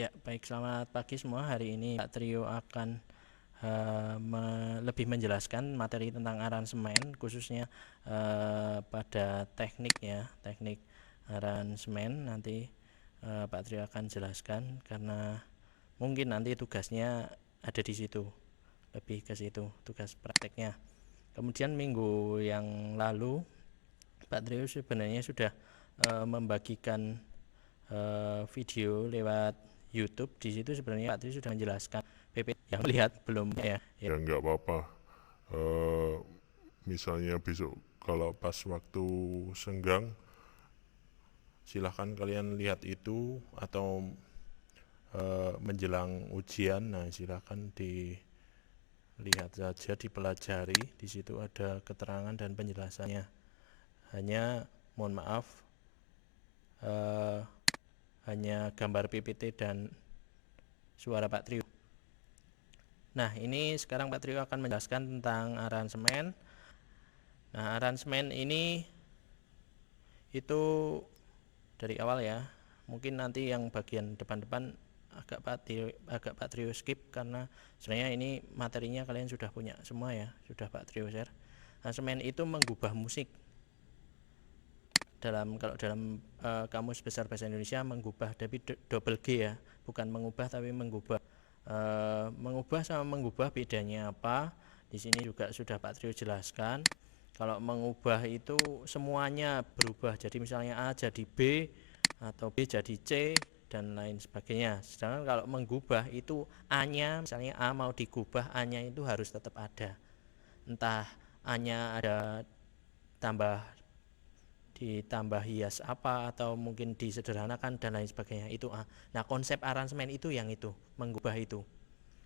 Ya, baik, selamat pagi semua. Hari ini Pak Trio akan lebih menjelaskan materi tentang aransemen, khususnya pada tekniknya, teknik aransemen. Nanti Pak Trio akan jelaskan karena mungkin nanti tugasnya ada di situ, lebih ke situ tugas prakteknya. Kemudian minggu yang lalu Pak Trio sebenarnya sudah membagikan video lewat YouTube. Di situ sebenarnya Pak Tri sudah menjelaskan. PP yang lihat belum ya? Ya nggak apa-apa. Eh, Misalnya besok kalau pas waktu senggang, silahkan kalian lihat itu atau menjelang ujian. Nah, silahkan dilihat saja, dipelajari. Di situ ada keterangan dan penjelasannya. Hanya mohon maaf, hanya gambar PPT dan suara Pak Trio. Nah, ini sekarang Pak Trio akan menjelaskan tentang aransemen. Nah, aransemen ini itu dari awal ya. Mungkin nanti yang bagian depan-depan agak Pak Trio skip karena sebenarnya ini materinya kalian sudah punya semua ya, sudah Pak Trio share. Aransemen itu mengubah musik. Kalau dalam kamus besar bahasa Indonesia mengubah, tapi double G ya, bukan mengubah tapi mengubah. Mengubah sama mengubah bedanya apa? Di sini juga sudah Pak Trio jelaskan. Kalau mengubah itu semuanya berubah. Jadi misalnya A jadi B atau B jadi C dan lain sebagainya. Sedangkan kalau mengubah itu A-nya, misalnya A mau digubah, A-nya itu harus tetap ada. Entah A-nya ada ditambah hias apa atau mungkin disederhanakan dan lain sebagainya, itu A. Nah, konsep aransemen itu yang itu, mengubah itu.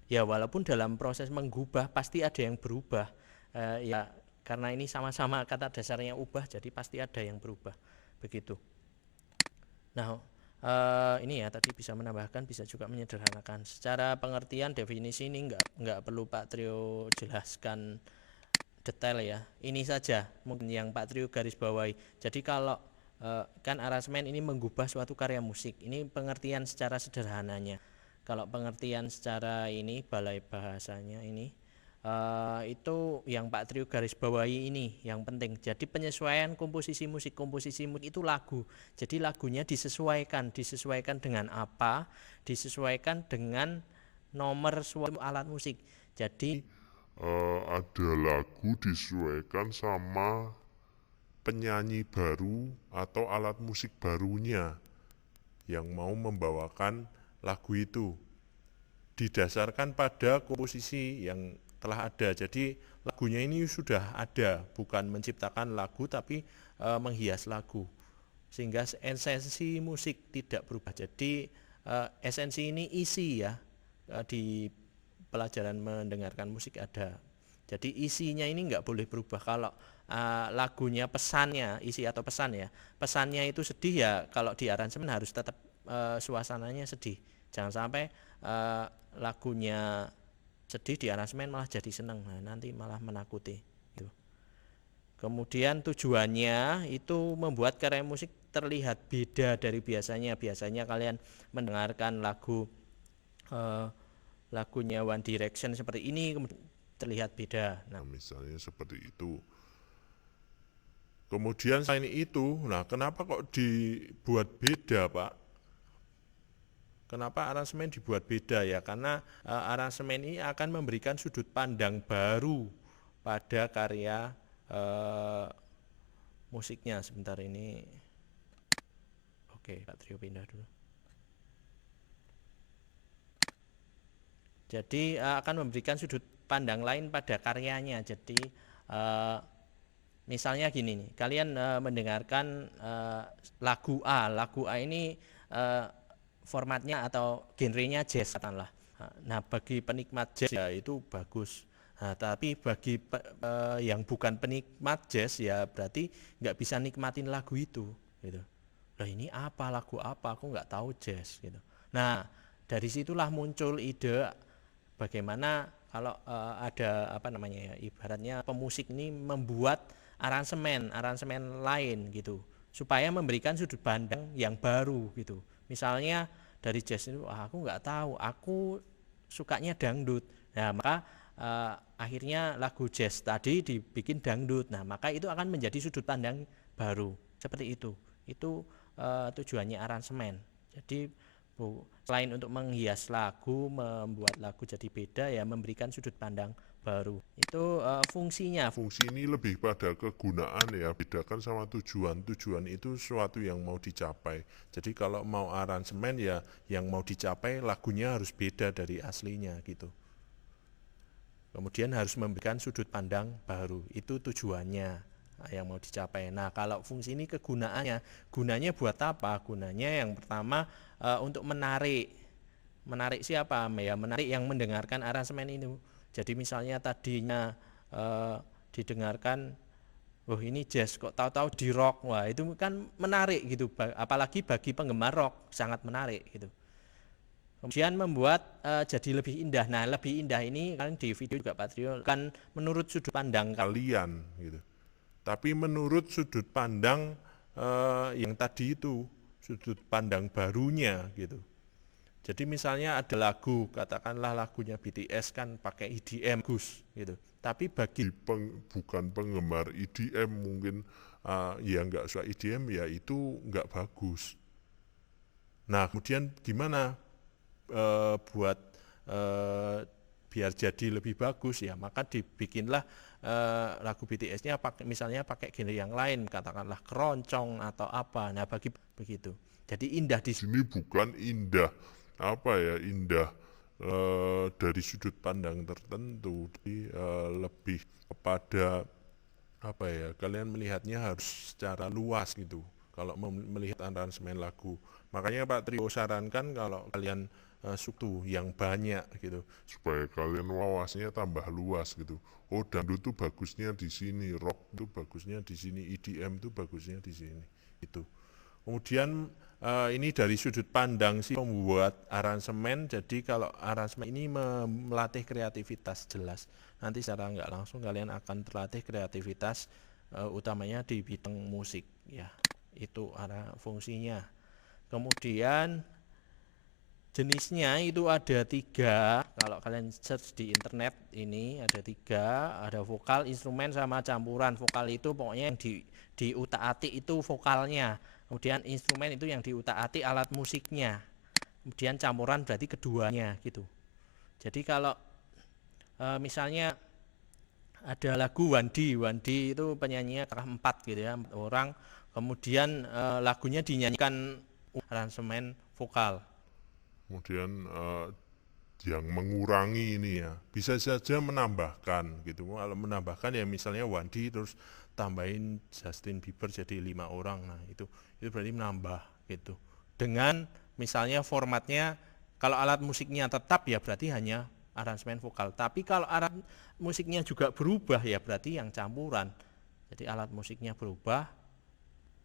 Ya, walaupun dalam proses mengubah pasti ada yang berubah. Ya, karena ini sama-sama kata dasarnya ubah, jadi pasti ada yang berubah. Begitu. Nah, ini ya tadi bisa menambahkan, bisa juga menyederhanakan. Secara pengertian definisi ini nggak perlu Pak Trio jelaskan detail ya. Ini saja mungkin yang Pak Trio garis bawahi. Jadi kalau kan aransemen ini mengubah suatu karya musik. Ini pengertian secara sederhananya. Kalau pengertian secara ini balai bahasanya ini itu yang Pak Trio garis bawahi ini yang penting. Jadi penyesuaian komposisi musik itu lagu. Jadi lagunya disesuaikan dengan apa? Disesuaikan dengan nomor suatu alat musik. Jadi ada lagu disesuaikan sama penyanyi baru atau alat musik barunya yang mau membawakan lagu itu, didasarkan pada komposisi yang telah ada. Jadi lagunya ini sudah ada, bukan menciptakan lagu tapi menghias lagu, sehingga esensi musik tidak berubah. Jadi esensi ini isi ya, di pelajaran mendengarkan musik ada. Jadi isinya ini nggak boleh berubah. Kalau lagunya pesannya, isi atau pesan ya, pesannya itu sedih ya, kalau di aransemen harus tetap suasananya sedih. Jangan sampai lagunya sedih di aransemen malah jadi seneng. Nah, nanti malah menakuti. Gitu. Kemudian tujuannya itu membuat karya musik terlihat beda dari biasanya. Biasanya kalian mendengarkan lagunya One Direction seperti ini, kemudian terlihat beda. Nah, misalnya seperti itu. Kemudian selain itu, nah kenapa kok dibuat beda, Pak? Kenapa aransemen dibuat beda ya? Karena aransemen ini akan memberikan sudut pandang baru pada karya musiknya. Sebentar ini. Oke, Pak Trio pindah dulu. Jadi akan memberikan sudut pandang lain pada karyanya. Jadi misalnya gini nih, kalian mendengarkan lagu A ini formatnya atau genrenya jazz katakanlah. Nah, bagi penikmat jazz ya itu bagus. Nah, tapi bagi yang bukan penikmat jazz ya berarti nggak bisa nikmatin lagu itu, gitu. Lah ini apa, lagu apa? Aku nggak tahu jazz, gitu. Nah, dari situlah muncul ide bagaimana kalau ada apa namanya ya, ibaratnya pemusik ini membuat aransemen lain gitu, supaya memberikan sudut pandang yang baru gitu. Misalnya dari jazz itu aku nggak tahu, aku sukanya dangdut. Nah maka akhirnya lagu jazz tadi dibikin dangdut. Nah maka itu akan menjadi sudut pandang baru seperti itu tujuannya aransemen. Jadi selain untuk menghias lagu, membuat lagu jadi beda, ya memberikan sudut pandang baru. Itu fungsinya. Fungsi ini lebih pada kegunaan ya, bedakan sama tujuan. Tujuan itu sesuatu yang mau dicapai. Jadi kalau mau aransemen ya yang mau dicapai lagunya harus beda dari aslinya gitu. Kemudian harus memberikan sudut pandang baru. Itu tujuannya yang mau dicapai. Nah, kalau fungsi ini kegunaannya, gunanya buat apa? Gunanya yang pertama untuk menarik. Menarik siapa? Ya menarik yang mendengarkan aransemen ini. Jadi misalnya tadinya didengarkan, oh ini jazz kok tahu-tahu di rock, wah itu kan menarik gitu, apalagi bagi penggemar rock sangat menarik gitu. Kemudian membuat jadi lebih indah. Nah lebih indah ini kan di video juga Pak Trio kan menurut sudut pandang kalian gitu. Tapi menurut sudut pandang yang tadi itu, sudut pandang barunya gitu. Jadi misalnya ada lagu, katakanlah lagunya BTS kan pakai EDM bagus gitu. Tapi bagi bukan penggemar EDM mungkin ya nggak suka EDM ya itu nggak bagus. Nah kemudian gimana buat biar jadi lebih bagus ya maka dibikinlah lagu BTS-nya misalnya pakai genre yang lain, katakanlah keroncong atau apa. Nah bagi begitu. Jadi indah di sini bukan indah apa ya, indah dari sudut pandang tertentu, lebih kepada apa ya, kalian melihatnya harus secara luas gitu kalau melihat aransemen lagu. Makanya Pak Trio sarankan kalau kalian suku yang banyak gitu supaya kalian wawasnya tambah luas gitu. Oh dangdut tuh bagusnya di sini, rock tuh bagusnya di sini, EDM tuh bagusnya di sini itu. Kemudian ini dari sudut pandang si pembuat aransemen. Jadi kalau aransemen ini melatih kreativitas jelas. Nanti secara nggak langsung kalian akan terlatih kreativitas utamanya di bidang musik ya. Itu arah fungsinya. Kemudian jenisnya itu ada 3. Kalau kalian search di internet ini ada 3, ada vokal, instrumen sama campuran. Vokal itu pokoknya yang diutak-atik itu vokalnya. Kemudian instrumen itu yang diutak-atik alat musiknya. Kemudian campuran berarti keduanya gitu. Jadi kalau misalnya ada lagu Wandi itu penyanyinya 4 gitu ya, 4 orang. Kemudian lagunya dinyanyikan aransemen vokal. Kemudian yang mengurangi ini ya bisa saja menambahkan gitu. Kalau menambahkan ya misalnya Wandi terus tambahin Justin Bieber jadi 5 orang. Nah itu berarti menambah gitu. Dengan misalnya formatnya kalau alat musiknya tetap ya berarti hanya aransemen vokal. Tapi kalau alat musiknya juga berubah ya berarti yang campuran. Jadi alat musiknya berubah,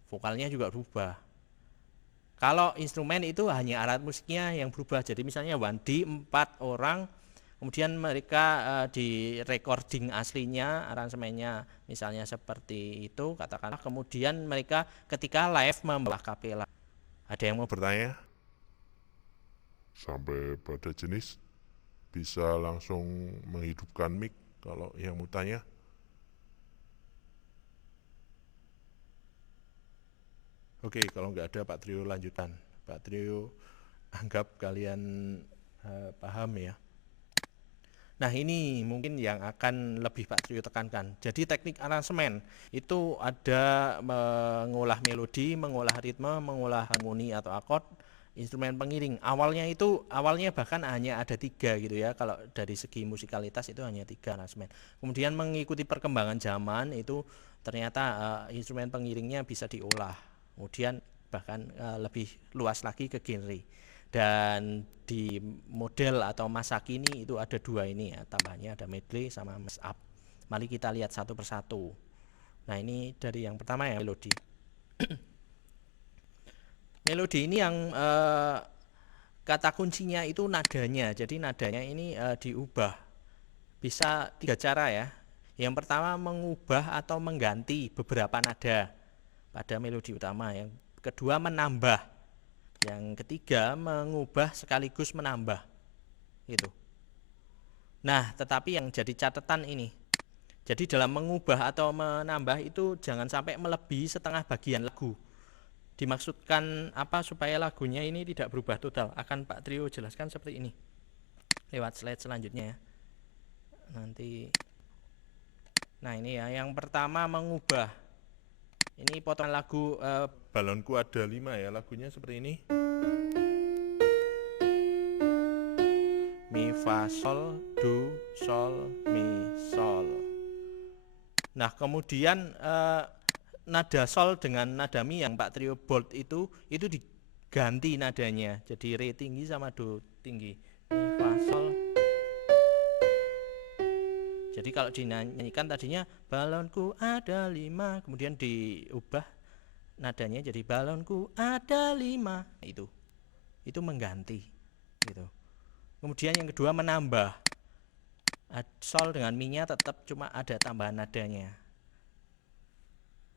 vokalnya juga berubah. Kalau instrumen itu hanya alat musiknya yang berubah. Jadi misalnya Wandi 4 orang, kemudian mereka di recording aslinya aransemennya misalnya seperti itu katakanlah, kemudian mereka ketika live membawa kapela. Ada yang mau bertanya? Sampai pada jenis bisa langsung menghidupkan mic kalau yang mau tanya. Oke, kalau nggak ada Pak Trio lanjutkan. Pak Trio anggap kalian paham ya. Nah ini mungkin yang akan lebih Pak Trio tekankan. Jadi teknik aransemen itu ada mengolah melodi, mengolah ritme, mengolah harmoni atau akord, instrumen pengiring. Awalnya bahkan hanya ada 3 gitu ya. Kalau dari segi musikalitas itu hanya 3 aransemen. Kemudian mengikuti perkembangan zaman itu ternyata instrumen pengiringnya bisa diolah. Kemudian bahkan lebih luas lagi ke genre. Dan di model atau masa kini itu ada 2 ini ya, tambahnya ada medley sama mash up. Mari kita lihat satu persatu. Nah ini dari yang pertama ya, melodi. Melodi ini yang kata kuncinya itu nadanya. Jadi nadanya ini diubah. Bisa 3 cara ya. Yang pertama mengubah atau mengganti beberapa nada pada melodi utama. Yang kedua menambah Yang ketiga, mengubah sekaligus menambah. Itu. Nah, tetapi yang jadi catatan ini. Jadi dalam mengubah atau menambah itu jangan sampai melebihi setengah bagian lagu. Dimaksudkan apa supaya lagunya ini tidak berubah total? Akan Pak Trio jelaskan seperti ini. Lewat slide selanjutnya ya. Nanti. Nah, ini ya, yang pertama mengubah. Ini potongan lagu Balonku ada 5 ya, lagunya seperti ini. Mi fa sol do sol mi sol. Nah, kemudian nada sol dengan nada mi yang Pak Trio bold itu diganti nadanya, jadi re tinggi sama do tinggi. Mi fa sol. Jadi kalau dinyanyikan tadinya balonku ada 5, kemudian diubah nadanya jadi balonku ada 5. Itu mengganti gitu. Kemudian yang kedua menambah. Sol dengan mi-nya tetap cuma ada tambahan nadanya.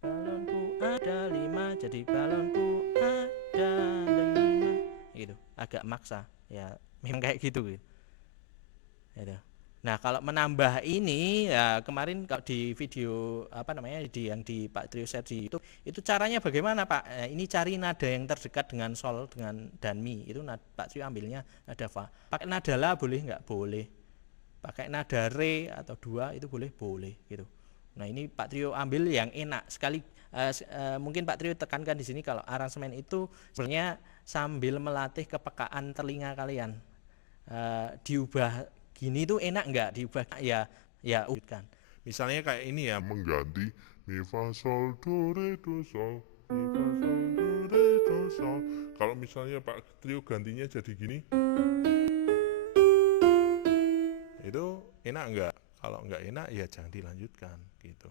Balonku ada 5 jadi balonku ada 5. Gitu, agak maksa. Ya, memang kayak gitu. Gitu. Nah, kalau menambah ini ya kemarin kalau di video yang di Pak Trio share di YouTube, itu caranya bagaimana Pak? Ini cari nada yang terdekat dengan sol dan mi. Itu Pak Trio ambilnya nada fa. Pakai nada la boleh nggak? Boleh. Pakai nada re atau 2 itu boleh gitu. Nah, ini Pak Trio ambil yang enak sekali. Mungkin Pak Trio tekankan di sini kalau aransemen itu sebenarnya sambil melatih kepekaan telinga kalian. Diubah gini tuh enak nggak, diubah ya kan. Misalnya kayak ini ya, mengganti mi fa sol do re do sol, mi fa sol do re do sol. Kalau misalnya Pak Trio gantinya jadi gini, itu enak nggak? Kalau nggak enak ya jangan dilanjutkan gitu.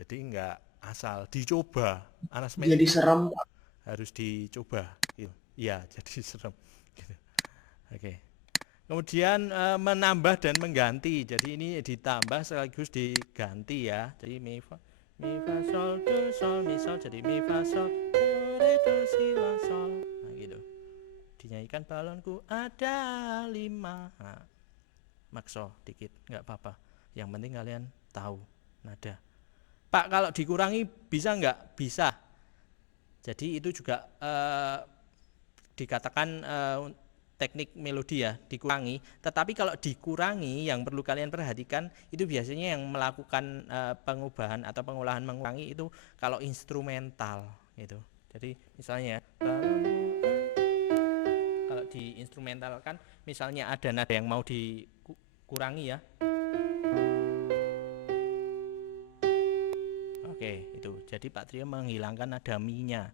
Jadi nggak asal dicoba, aransemen jadi serem harus dicoba gitu. Ya jadi serem gitu. Oke. Kemudian menambah dan mengganti. Jadi ini ditambah sekaligus diganti ya. Jadi mi fa sol do sol mi sol, jadi mi fa sol do re do si la sol. Nah, gitu. Dinyanyikan balonku ada 5. Nah, makso dikit, nggak apa-apa. Yang penting kalian tahu nada. Pak, kalau dikurangi bisa nggak? Bisa. Jadi itu juga dikatakan teknik melodi ya, dikurangi. Tetapi kalau dikurangi, yang perlu kalian perhatikan itu biasanya yang melakukan pengubahan atau pengolahan mengurangi itu kalau instrumental gitu. Jadi misalnya kalau di instrumental kan misalnya ada nada yang mau dikurangi ya. Oke, itu. Jadi Pak Trio menghilangkan nada mi-nya.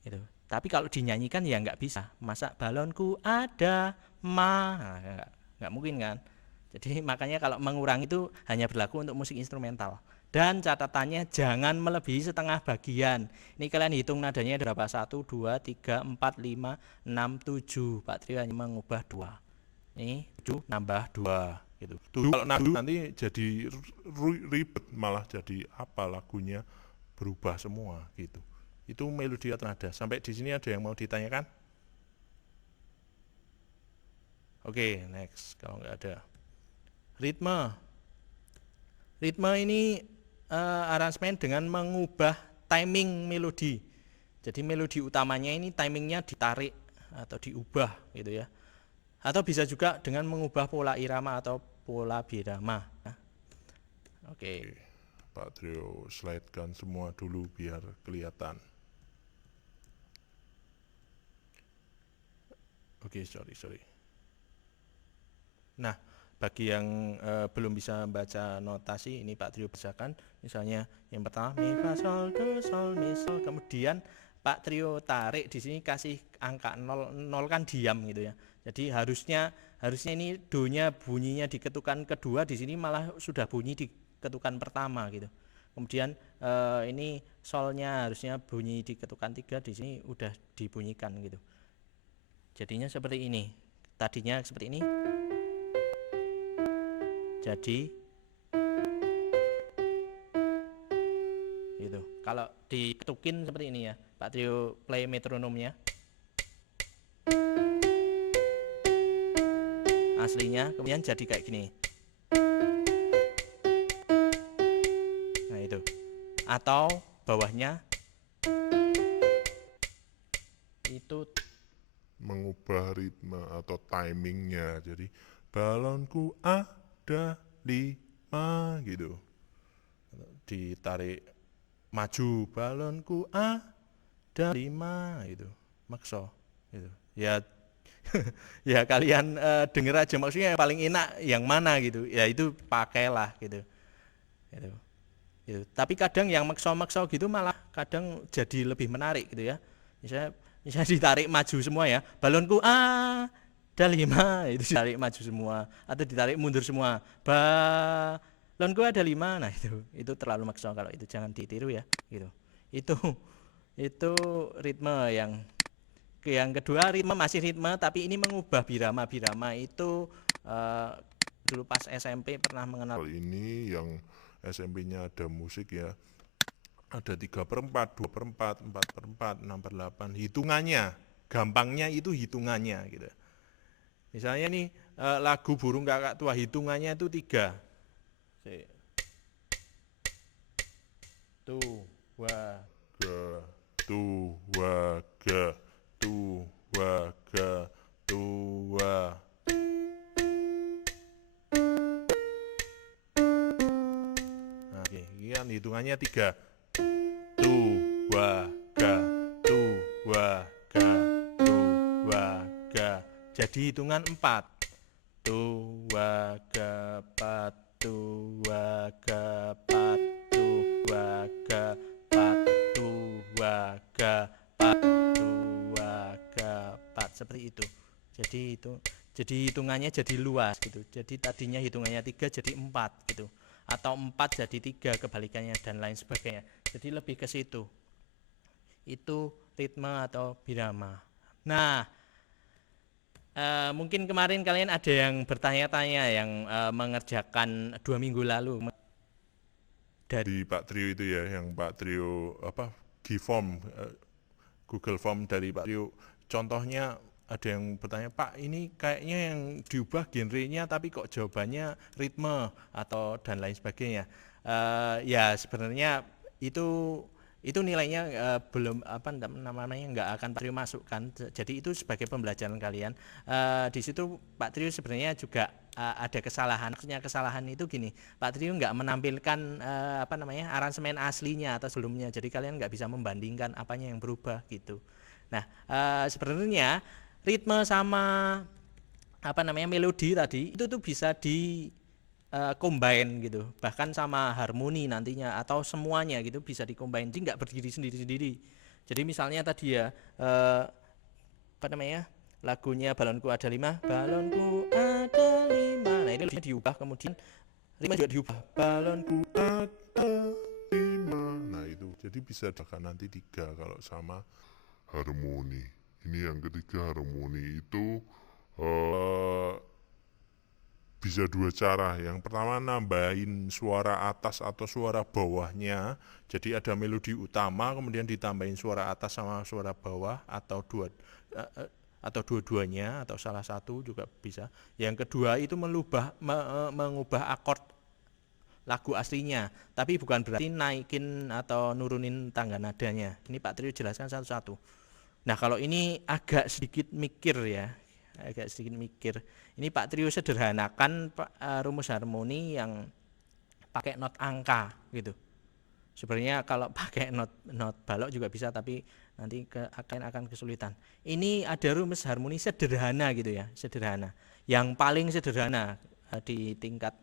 Itu. Tapi kalau dinyanyikan ya nggak bisa. Masa balonku ada ma, nah, nggak mungkin kan. Jadi makanya kalau mengurangi itu hanya berlaku untuk musik instrumental. Dan catatannya jangan melebihi setengah bagian. Ini kalian hitung nadanya berapa? 1, 2, 3, 4, 5, 6, 7. Pak Trio hanya mengubah 2. Ini 7 nambah 2 gitu. Kalau nanti jadi ribet, malah jadi apa lagunya berubah semua gitu. Itu melodi atau nada. Sampai di sini ada yang mau ditanyakan? Oke, next. Kalau nggak ada. Ritme. Ritme ini aransemen dengan mengubah timing melodi. Jadi melodi utamanya ini timingnya ditarik atau diubah gitu ya. Atau bisa juga dengan mengubah pola irama atau pola birama. Oke. Pak Trio slide-kan semua dulu biar kelihatan. Oke, sorry. Nah, bagi yang belum bisa baca notasi, ini Pak Trio bacakan. Misalnya yang pertama mi fa sol do sol mi sol, kemudian Pak Trio tarik di sini kasih angka 0 kan diam gitu ya. Jadi harusnya ini do-nya bunyinya di ketukan kedua, di sini malah sudah bunyi di ketukan pertama gitu. Kemudian ini solnya harusnya bunyi di ketukan 3, di sini udah dibunyikan gitu. Jadinya seperti ini. Tadinya seperti ini. Jadi gitu. Kalau diketukin seperti ini ya, Pak Trio play metronomnya. Aslinya kemudian jadi kayak gini. Nah itu. Atau bawahnya itu mengubah ritme atau timingnya. Jadi balonku ada 5 gitu. Ditarik maju, balonku ada 5 gitu. Makso gitu. Ya ya kalian denger aja maksudnya yang paling enak yang mana gitu. Ya itu pakailah gitu. Gitu. Gitu. Tapi kadang yang makso-makso gitu malah kadang jadi lebih menarik gitu ya. Misalnya ditarik maju semua ya, balonku ada 5 itu ditarik maju semua, atau ditarik mundur semua, balonku ada 5. Nah itu terlalu makso, kalau itu jangan ditiru ya gitu. Itu ritme yang kedua. Ritme masih ritme tapi ini mengubah birama itu dulu pas SMP pernah mengenal. Kali ini yang SMP-nya ada musik ya, ada 3/4, 2/4, 4/4, 6/8, hitungannya, gampangnya itu hitungannya gitu. Misalnya nih lagu Burung Kakak Tua, hitungannya itu 3. Tuh, wah, Ga, tua, ga, tua, ga, tua. nah ini kan hitungannya 3. Tua, ga, tua, ga, tua, ga. Jadi hitungan 4. Tua, ga, 4, tua, ga, 4, tua, ga, 4, tua, ga, 4, tua, ga, 4, seperti itu. Jadi hitungannya jadi luas gitu. Jadi tadinya hitungannya 3 jadi 4 gitu. Atau 4 jadi 3 kebalikannya dan lain sebagainya. Jadi lebih ke situ. Itu ritme atau birama. Nah, mungkin kemarin kalian ada yang bertanya-tanya yang mengerjakan 2 minggu lalu Dari Pak Trio itu ya, yang Pak Trio G-Form, Google Form dari Pak Trio. Contohnya ada yang bertanya, Pak ini kayaknya yang diubah genrenya tapi kok jawabannya ritme atau dan lain sebagainya. Ya sebenarnya itu nilainya belum namanya nggak akan Pak Trio masukkan. Jadi itu sebagai pembelajaran kalian. Di situ Pak Trio sebenarnya juga ada kesalahan. Maksudnya kesalahan itu gini, Pak Trio nggak menampilkan aransemen aslinya atau sebelumnya. Jadi kalian nggak bisa membandingkan apanya yang berubah gitu. Nah sebenarnya ritme sama melodi tadi itu tuh bisa di combine gitu, bahkan sama harmoni nantinya atau semuanya gitu bisa di combine, jadi nggak berdiri sendiri-sendiri. Jadi misalnya tadi ya lagunya balonku ada 5, balonku ada 5. Nah ini diubah, kemudian ritme juga diubah, balonku Ada 5. Nah itu jadi bisa bahkan nanti 3 kalau sama harmoni. Ini yang ketiga harmoni itu bisa 2 cara. Yang pertama nambahin suara atas atau suara bawahnya. Jadi ada melodi utama kemudian ditambahin suara atas sama suara bawah, atau dua-duanya atau salah satu juga bisa. Yang kedua itu mengubah akord lagu aslinya, tapi bukan berarti naikin atau nurunin tangga nadanya. Ini Pak Trio jelaskan satu-satu. Nah kalau ini agak sedikit mikir ya, Ini Pak Trio sederhanakan rumus harmoni yang pakai not angka gitu. Sebenarnya kalau pakai not balok juga bisa, tapi nanti akan kesulitan. Ini ada rumus harmoni sederhana gitu ya, sederhana. Yang paling sederhana di tingkat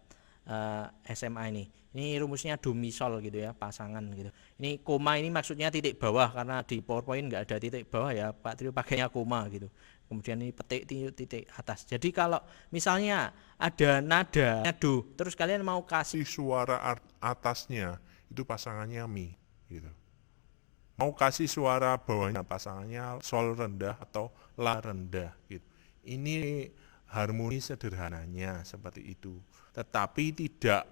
SMA ini. Ini rumusnya do mi sol gitu ya, pasangan gitu. Ini koma ini maksudnya titik bawah, karena di PowerPoint nggak ada titik bawah ya, Pak Trio pakainya koma gitu. Kemudian ini petik titik atas. Jadi kalau misalnya ada nada do, terus kalian mau kasih suara atasnya itu pasangannya mi gitu. Mau kasih suara bawahnya pasangannya sol rendah atau la rendah gitu. Ini harmoni sederhananya seperti itu. Tetapi tidak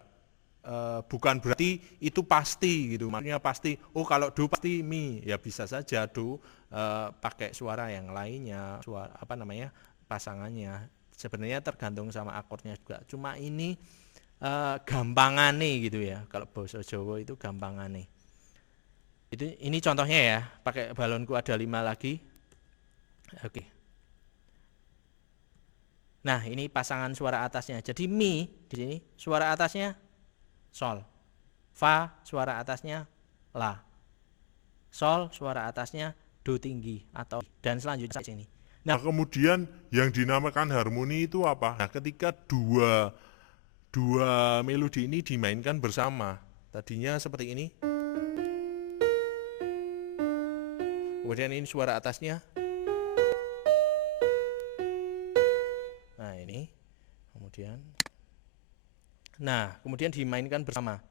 bukan berarti itu pasti gitu, maksudnya pasti oh kalau do pasti mi, ya bisa saja do pakai suara yang lainnya, suara apa namanya pasangannya, sebenarnya tergantung sama akordnya juga, cuma ini gampangane gitu ya, kalau basa Jawa itu gampangane. Itu ini contohnya ya, pakai balonku ada 5 lagi. Oke. Nah, ini pasangan suara atasnya. Jadi mi di sini suara atasnya sol, fa suara atasnya la, sol suara atasnya do tinggi atau, dan selanjutnya sini. Nah, kemudian yang dinamakan harmoni itu apa? Nah, ketika dua melodi ini dimainkan bersama, tadinya seperti ini, kemudian ini suara atasnya, nah ini, kemudian, nah kemudian dimainkan bersama.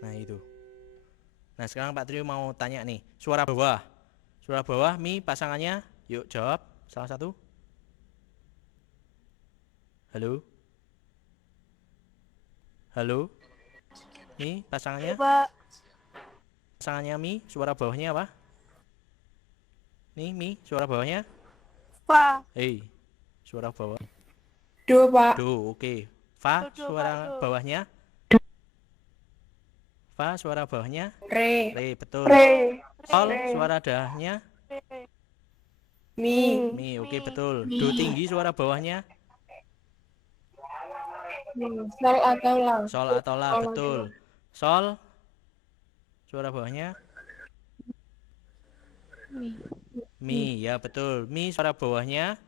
Nah itu. Nah sekarang Pak Trio mau tanya nih, suara bawah mi pasangannya, yuk jawab salah satu. Halo, halo, mi pasangannya, pasangannya mi, suara bawahnya apa? Nih mi, suara bawahnya, Fa. Suara bawah, Do, Pak. do, oke. Fa, Do, suara Pak, do. bawahnya, fa, suara bawahnya, Re. re, betul. Re. Sol, Re. suara dahnya, Mi. mi, oke betul. Do tinggi, suara bawahnya, Sol atau la. sol atau la, betul. Sol, suara bawahnya, mi, ya betul. Mi, suara bawahnya,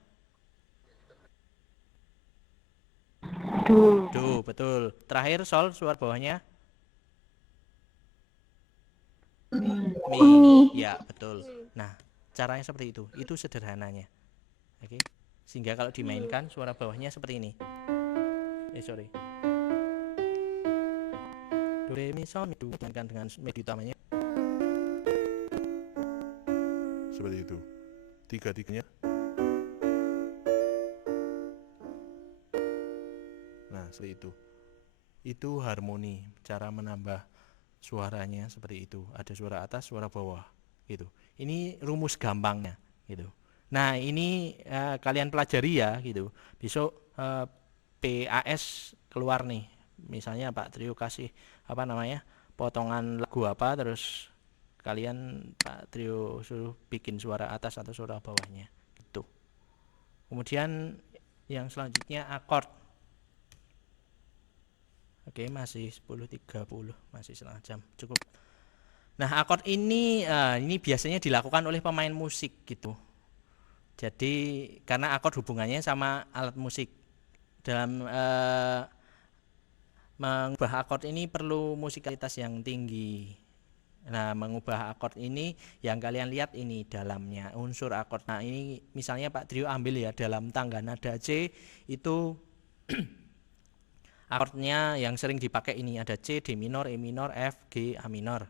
do, betul. Terakhir sol, suara bawahnya, mi, ya betul. Nah, caranya seperti itu sederhananya. Oke, sehingga kalau dimainkan suara bawahnya seperti ini. Sorry. Do, re, mi, sol, mi, do, dimainkan dengan melodi utamanya. seperti itu. Tiga-tiganya. Nah, seperti itu. Itu harmoni, cara menambah suaranya seperti itu. Ada suara atas, suara bawah, gitu. Ini rumus gampangnya, gitu. Nah, ini kalian pelajari ya, gitu. Besok PAS keluar nih. Misalnya Pak Trio kasih apa namanya? Potongan lagu apa, terus kalian Pak Trio suruh bikin suara atas atau suara bawahnya, gitu. Kemudian yang selanjutnya akord. Oke, masih 10.30, masih setengah jam, cukup. Nah, akord ini biasanya dilakukan oleh pemain musik gitu. Jadi karena akord hubungannya sama alat musik. Dalam mengubah akord ini perlu musikalitas yang tinggi. Nah, mengubah akord ini yang kalian lihat ini dalamnya unsur akord. Nah, ini misalnya Pak Trio ambil ya, dalam tangga nada C itu akordnya yang sering dipakai ini ada C, D minor, E minor, F, G, A minor.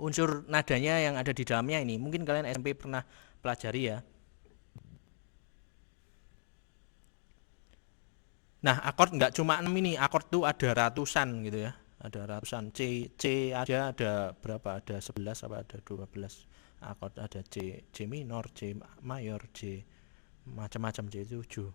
Unsur nadanya yang ada di dalamnya ini mungkin kalian SMP pernah pelajari ya. Nah, akord nggak cuma 6 ini, akord tuh ada ratusan gitu ya. Ada ratusan. C ada berapa? Ada 11 apa ada 12 akord. Ada C minor, C mayor, C macam-macam, C7.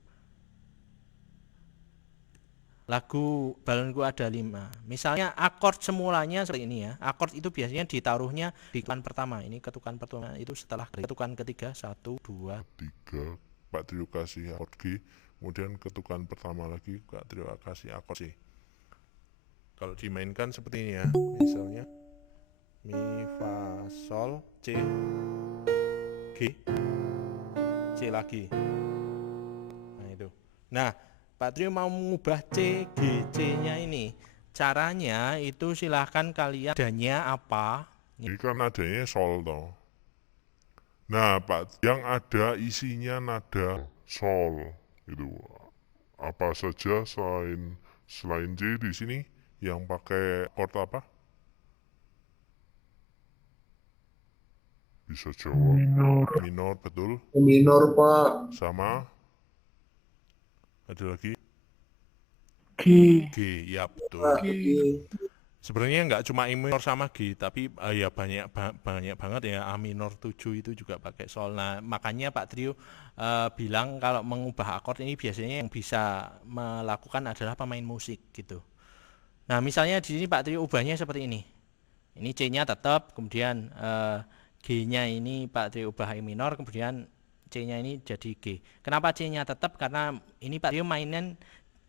Lagu balonku ada 5. Misalnya akord semulanya seperti ini ya. Akord itu biasanya ditaruhnya di ketukan pertama. Ini ketukan pertama itu setelah ketukan ketiga 1, 2, 3, Pak Trio kasih akord G, kemudian ketukan pertama lagi Pak Trio kasih akord C. Kalau dimainkan seperti ini ya, misalnya mi, fa, sol, C, G, C lagi. nah itu. Nah, Pak Trio mau mengubah C, G, C-nya ini. Caranya itu silahkan kalian adanya apa. Ini kan nadanya sol toh. Nah, Pak, yang ada isinya nada sol gitu. Apa saja selain C di sini yang pakai chord apa? Bisa jawab. Minor betul. Minor, Pak. Sama. Ada lagi? G. G, ya betul. G. Sebenarnya nggak cuma E minor sama G, tapi ya banyak banget ya. A minor 7 itu juga pakai sol. Nah, makanya Pak Trio bilang kalau mengubah akord ini biasanya yang bisa melakukan adalah pemain musik gitu. Nah, misalnya di sini Pak Trio ubahnya seperti ini. Ini C-nya tetap, kemudian G-nya ini Pak Trio ubah E minor, kemudian C-nya ini jadi G. Kenapa C-nya tetap? Karena ini Pak Trio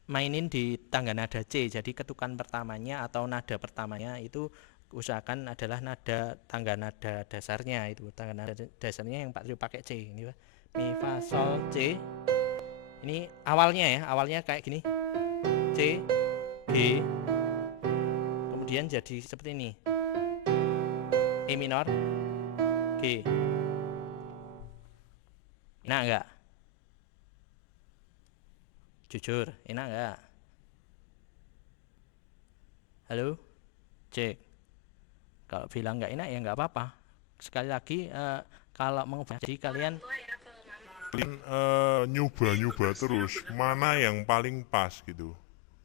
mainin di tangga nada C, jadi ketukan pertamanya atau nada pertamanya itu usahakan adalah tangga nada dasarnya, itu tangga nada dasarnya yang Pak Trio pakai C ini, mi fa sol C. Ini awalnya kayak gini, C G, kemudian jadi seperti ini, E minor G. Enak enggak? Jujur, enak enggak? Halo? Cek. Kalau bilang enggak enak ya enggak apa-apa. Sekali lagi kalau mengubah, jadi kalian nyoba terus mana yang paling pas gitu.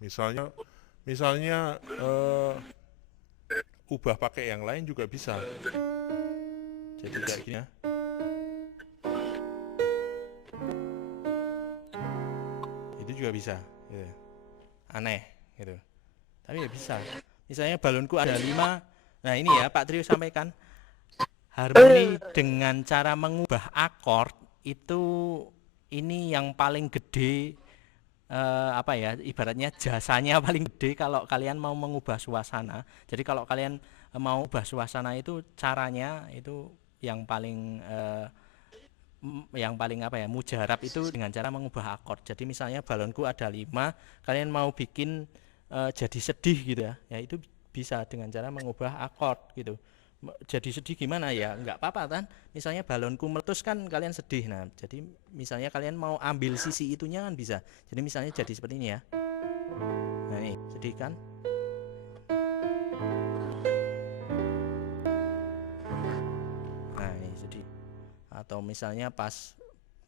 Misalnya ubah pakai yang lain juga bisa. Jadi kayak gini ya. Itu juga bisa gitu. Aneh gitu, tapi ya bisa. Misalnya balonku ada 5. Nah ini ya Pak Trio sampaikan, harmoni dengan cara mengubah akord itu, ini yang paling gede, ibaratnya jasanya paling gede kalau kalian mau mengubah suasana. Jadi kalau kalian mau ubah suasana itu caranya itu yang paling mujarab itu dengan cara mengubah akord. Jadi misalnya balonku ada 5, kalian mau bikin jadi sedih gitu ya itu bisa dengan cara mengubah akord gitu. Jadi sedih gimana ya, nggak apa-apa kan, misalnya balonku meletus kan kalian sedih. Nah jadi misalnya kalian mau ambil sisi itunya kan bisa, jadi misalnya jadi seperti ini ya. Nah ini sedih kan, nah ini sedih. Atau misalnya pas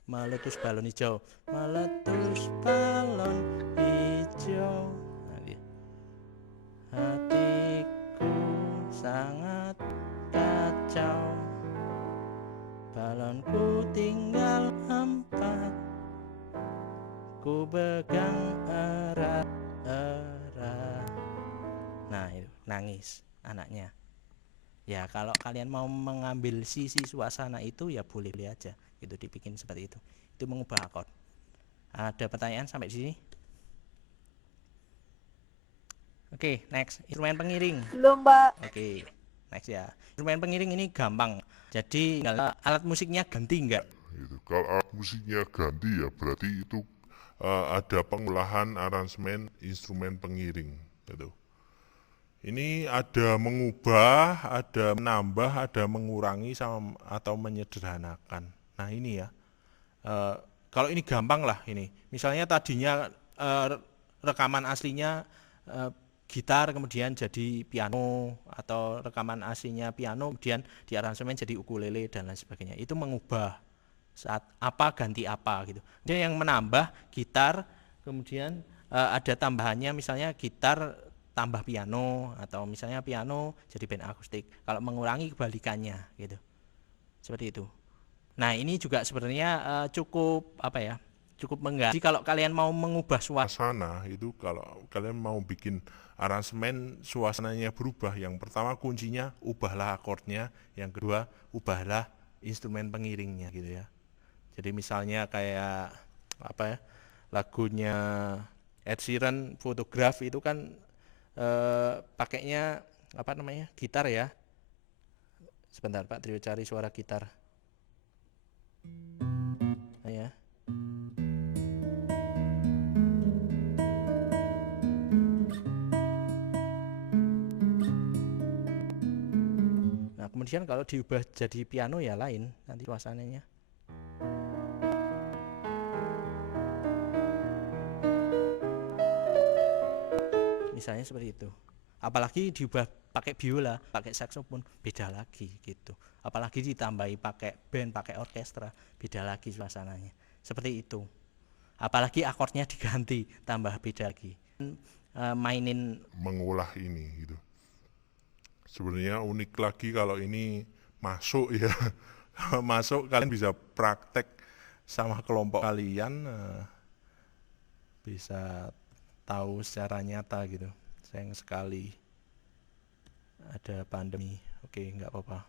meletus balon hijau, meletus balon hijau, nah, hatiku sangat kacau, balonku tinggal 4, ku pegang erat-erat. Nah itu nangis anaknya. Ya kalau kalian mau mengambil sisi suasana itu ya boleh-boleh aja gitu, dibikin seperti itu. Itu mengubah akord. Ada pertanyaan sampai di sini? Oke, next, instrumen pengiring. Belum, Mbak. Oke, next ya. Instrumen pengiring ini gampang. Jadi alat musiknya ganti enggak? Gitu. Kalau alat musiknya ganti ya berarti itu ada pengolahan aransemen instrumen pengiring gitu. Ini ada mengubah, ada menambah, ada mengurangi atau menyederhanakan. Nah ini ya, kalau ini gampang lah ini. Misalnya tadinya rekaman aslinya gitar kemudian jadi piano, atau rekaman aslinya piano kemudian diaransemen jadi ukulele dan lain sebagainya. Itu mengubah saat apa ganti apa gitu. Jadi yang menambah gitar, kemudian ada tambahannya misalnya gitar tambah piano, atau misalnya piano jadi band akustik. Kalau mengurangi kebalikannya gitu, seperti itu. Nah ini juga sebenarnya cukup mengganti. Kalau kalian mau mengubah suasana itu, kalau kalian mau bikin aransemen suasananya berubah, yang pertama kuncinya ubahlah akordnya, yang kedua ubahlah instrumen pengiringnya gitu ya. Jadi misalnya kayak lagunya Ed Sheeran Photograph itu kan pakainya gitar ya. Sebentar Pak Trio cari suara gitar. Nah, ya. Nah kemudian kalau diubah jadi piano ya lain nanti suasananya. Misalnya seperti itu. Apalagi diubah pakai biola, pakai saksofon, beda lagi gitu. Apalagi ditambahi pakai band, pakai orkestra, beda lagi suasananya. Seperti itu. Apalagi akordnya diganti, tambah beda lagi. mainin mengolah ini gitu. Sebenarnya unik lagi kalau ini masuk ya. Kalau masuk kalian bisa praktek sama kelompok kalian, bisa tahu secara nyata gitu. Sayang sekali ada pandemi. Oke, nggak apa-apa.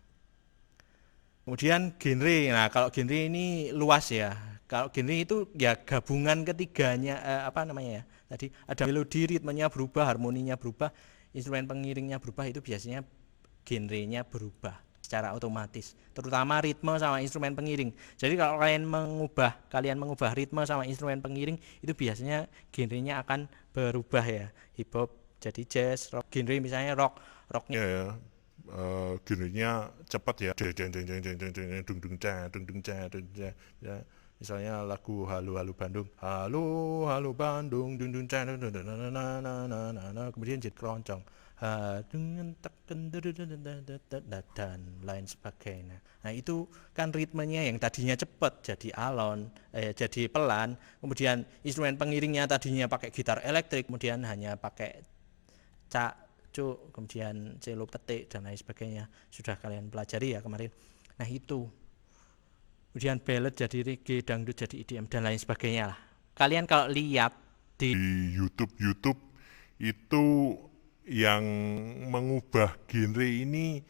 Kemudian genre. Nah, kalau genre ini luas ya. Kalau genre itu ya gabungan ketiganya, apa namanya ya? Tadi ada melodi, ritmenya berubah, harmoninya berubah, instrumen pengiringnya berubah, itu biasanya genrenya berubah secara otomatis. Terutama ritme sama instrumen pengiring. Jadi kalau kalian mengubah ritme sama instrumen pengiring, itu biasanya genrenya akan berubah ya. Hip hop jadi jazz, rock, genre misalnya rocknya Ya, genrenya cepat ya. Dung dung ca, dung dung ca, dung ca. Ya, misalnya lagu Halo Halo Bandung. Halo Halo Bandung, dung dung ca, kemudian jadi keroncong. Dan lain sebagainya. Nah, itu kan ritmenya yang tadinya cepat jadi alon, jadi pelan. Kemudian instrumen pengiringnya tadinya pakai gitar elektrik, kemudian hanya pakai cuk, kemudian cello petik dan lain sebagainya. Sudah kalian pelajari ya kemarin. Nah, itu. Kemudian ballad jadi reggae, dangdut jadi EDM dan lain sebagainya lah. Kalian kalau lihat di YouTube itu yang mengubah genre ini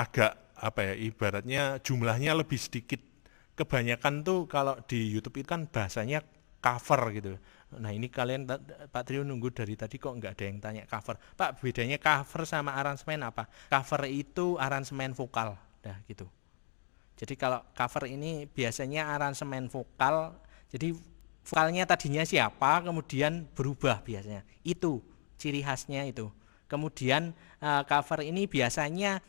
agak apa ya, ibaratnya jumlahnya lebih sedikit. Kebanyakan tuh kalau di YouTube itu kan bahasanya cover gitu. Nah, ini kalian Pak Trio nunggu dari tadi kok nggak ada yang tanya cover. Pak, bedanya cover sama aransemen apa? Cover itu aransemen vokal. Nah, gitu. Jadi kalau cover ini biasanya aransemen vokal. Jadi vokalnya tadinya siapa, kemudian berubah biasanya. Itu ciri khasnya itu. Kemudian cover ini biasanya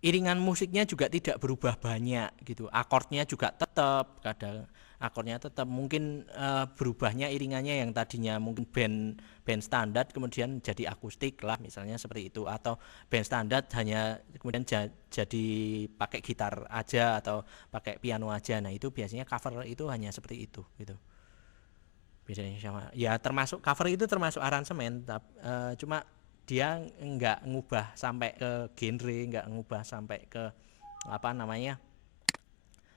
iringan musiknya juga tidak berubah banyak gitu. Akordnya juga tetap, kadang akordnya tetap, mungkin berubahnya iringannya yang tadinya mungkin band standar kemudian jadi akustik lah misalnya seperti itu, atau band standar hanya kemudian jadi pakai gitar aja atau pakai piano aja. Nah, itu biasanya cover itu hanya seperti itu gitu. Bedanya sama ya, termasuk cover itu termasuk aransemen, cuma dia enggak ngubah sampai ke genre, enggak ngubah sampai ke apa namanya,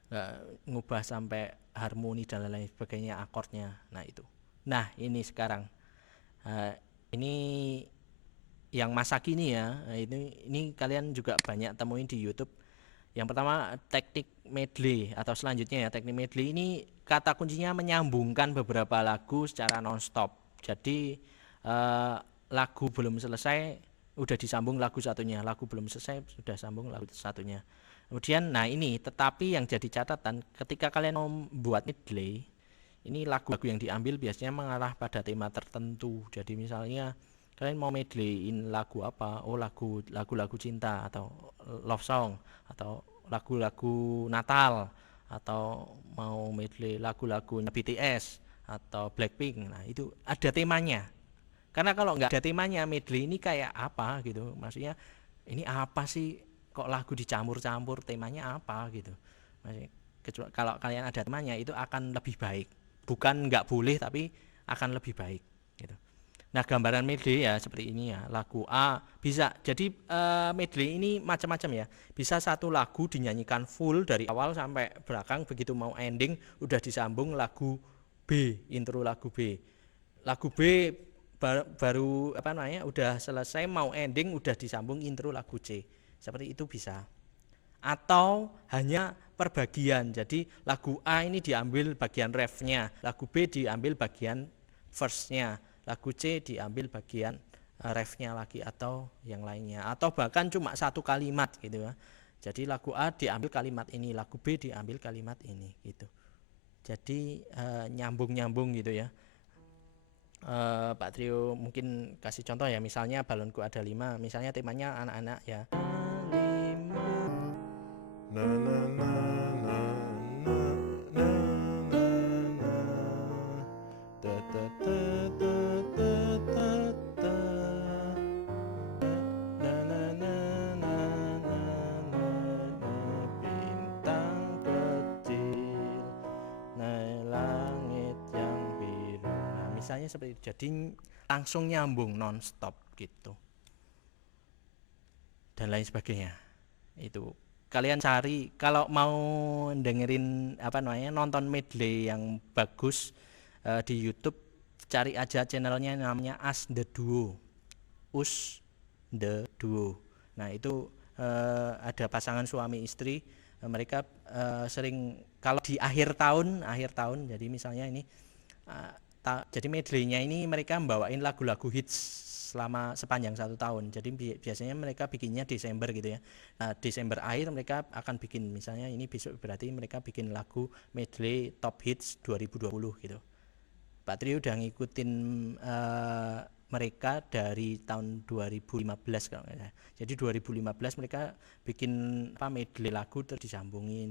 enggak ngubah sampai harmoni dan lain sebagainya, akordnya. Nah, itu. Nah, ini sekarang ini yang masa kini ya. Ini kalian juga banyak temuin di YouTube. Yang pertama teknik medley, atau selanjutnya ya teknik medley ini kata kuncinya menyambungkan beberapa lagu secara nonstop. Jadi lagu belum selesai udah disambung lagu satunya, lagu belum selesai sudah sambung lagu satunya. Kemudian nah ini, tetapi yang jadi catatan ketika kalian mau membuat medley, ini lagu-lagu yang diambil biasanya mengarah pada tema tertentu. Jadi misalnya kalian mau medleyin lagu apa? Oh, lagu-lagu cinta atau love song, atau lagu-lagu Natal, atau mau medley lagu-lagunya BTS atau Blackpink. Nah, itu ada temanya. Karena kalau nggak ada temanya, medley ini kayak apa gitu. Maksudnya ini apa sih, kok lagu dicampur-campur, temanya apa gitu. Maksudnya, kalau kalian ada temanya itu akan lebih baik. Bukan nggak boleh, tapi akan lebih baik gitu. Nah, gambaran medley ya seperti ini ya. Lagu A bisa jadi medley ini macam-macam ya. Bisa satu lagu dinyanyikan full dari awal sampai belakang, begitu mau ending udah disambung lagu B, intro lagu B. Lagu B baru apa namanya, udah selesai mau ending udah disambung intro lagu C. Seperti itu bisa. Atau hanya per bagian. Jadi lagu A ini diambil bagian refnya, lagu B diambil bagian verse-nya, lagu C diambil bagian refnya lagi atau yang lainnya, atau bahkan cuma satu kalimat gitu ya. Jadi lagu A diambil kalimat ini, lagu B diambil kalimat ini gitu. Jadi nyambung-nyambung gitu ya. Pak Trio mungkin kasih contoh ya, misalnya Balonku Ada 5, misalnya temanya anak-anak ya. 5 na na na na na na na na ta ta ta ta ta ta ta na na na na na na bintang kecil naik langit misalnya seperti itu. Jadi langsung nyambung non-stop gitu dan lain sebagainya. Itu kalian cari kalau mau dengerin nonton medley yang bagus di YouTube, cari aja channelnya namanya Us The Duo. Us The Duo. Nah itu ada pasangan suami istri, mereka sering kalau di akhir tahun jadi misalnya ini jadi medleynya ini mereka membawain lagu-lagu hits selama sepanjang 1 tahun. Jadi biasanya mereka bikinnya Desember gitu ya. Nah, Desember akhir mereka akan bikin, misalnya ini besok berarti mereka bikin lagu medley top hits 2020 gitu. Pak Tri udah ngikutin mereka dari tahun 2015 kalau nggak salah. Jadi 2015 mereka bikin medley lagu terus disambungin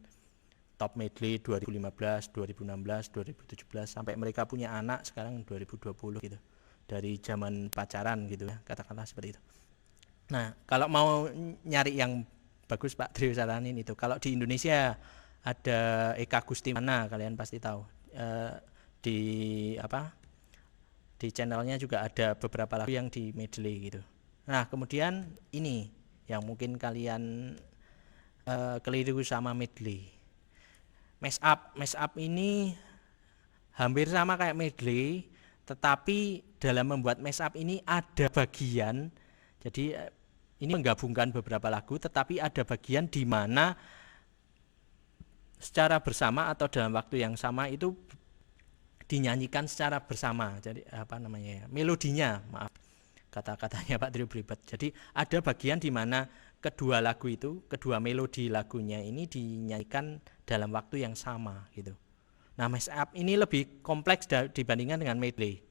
top medley 2015, 2016, 2017 sampai mereka punya anak sekarang 2020 gitu. Dari zaman pacaran gitu ya, katakanlah seperti itu. Nah, kalau mau nyari yang bagus Pak Trio saranin itu. Kalau di Indonesia ada Eka Gustimana, kalian pasti tahu. Di channelnya juga ada beberapa lagu yang di medley gitu. Nah, kemudian ini yang mungkin kalian keliru sama medley. Mash up ini hampir sama kayak medley, tetapi dalam membuat mash up ini ada bagian, jadi ini menggabungkan beberapa lagu, tetapi ada bagian di mana secara bersama atau dalam waktu yang sama itu dinyanyikan secara bersama. Jadi melodinya, maaf kata-katanya Pak Trio belibet. Jadi ada bagian di mana kedua lagu itu, kedua melodi lagunya ini dinyanyikan dalam waktu yang sama gitu. Nah, mash up ini lebih kompleks dibandingkan dengan medley.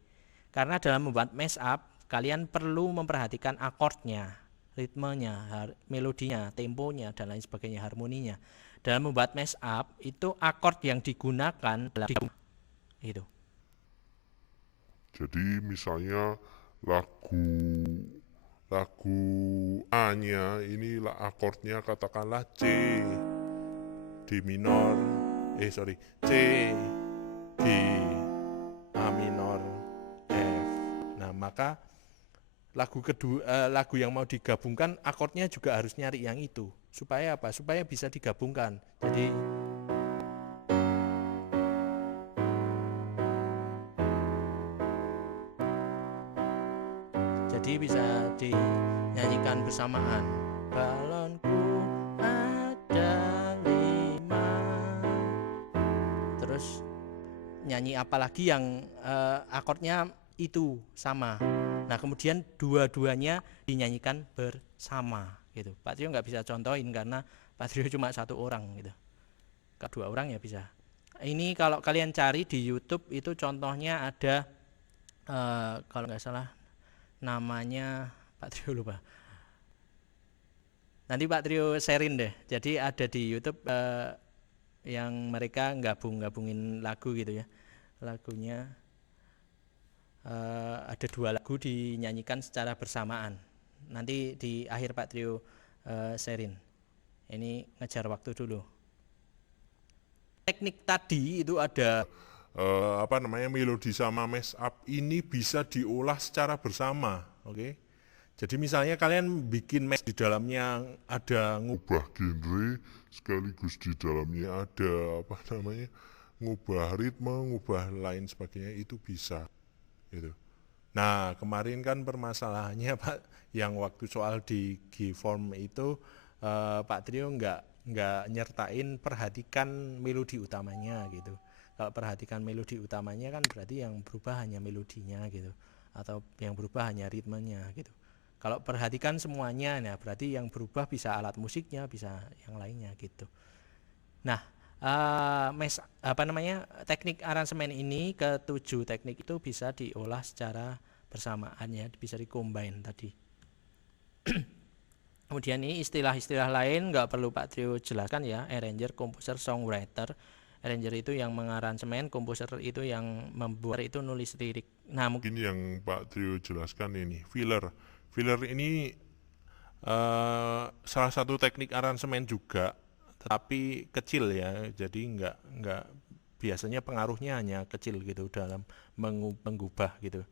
Karena dalam membuat mash up, kalian perlu memperhatikan akordnya, ritmenya, melodinya, temponya, dan lain sebagainya, harmoninya. Dalam membuat mash up, itu akord yang digunakan adalah itu. Jadi misalnya lagu A-nya ini akordnya katakanlah C, D minor, C, G, A minor, F. Nah, maka lagu yang mau digabungkan akordnya juga harus nyari yang itu. Supaya apa? Supaya bisa digabungkan. Jadi bisa dinyanyikan bersamaan. Balonku ada 5. Terus nyanyi apalagi yang akordnya itu sama. Nah, kemudian dua-duanya dinyanyikan bersama gitu. Pak Trio nggak bisa contohin karena Pak Trio cuma 1 orang gitu. Kalau 2 orang ya bisa. Ini kalau kalian cari di YouTube itu contohnya ada kalau nggak salah namanya Pak Trio lupa. Nanti Pak Trio sharein deh. Jadi ada di YouTube yang mereka gabungin lagu gitu ya. Lagunya ada 2 lagu dinyanyikan secara bersamaan. Nanti di akhir Pak Trio sharein. Ini ngejar waktu dulu. Teknik tadi itu ada melodi sama mash up ini bisa diolah secara bersama, oke? Jadi misalnya kalian bikin mash di dalamnya ada ngubah genre, sekaligus di dalamnya ada ngubah ritme, ngubah lain sebagainya, itu bisa, gitu. Nah, kemarin kan permasalahannya Pak, yang waktu soal di G-form itu Pak Trio nggak nyertain perhatikan melodi utamanya gitu. Kalau perhatikan melodi utamanya kan berarti yang berubah hanya melodinya gitu, atau yang berubah hanya ritmenya gitu. Kalau perhatikan semuanya, nah berarti yang berubah bisa alat musiknya, bisa yang lainnya gitu. Nah, teknik aransemen ini, ke-7 teknik itu bisa diolah secara bersamaan ya, bisa dikombin tadi. Kemudian ini istilah-istilah lain nggak perlu Pak Trio jelaskan ya, arranger, composer, songwriter. Arranger itu yang mengaransemen, komposer itu yang membuat, itu nulis lirik. Nah, mungkin yang Pak Trio jelaskan ini filler ini salah satu teknik aransemen juga, tetapi kecil ya, jadi nggak biasanya pengaruhnya hanya kecil gitu dalam mengubah gitu.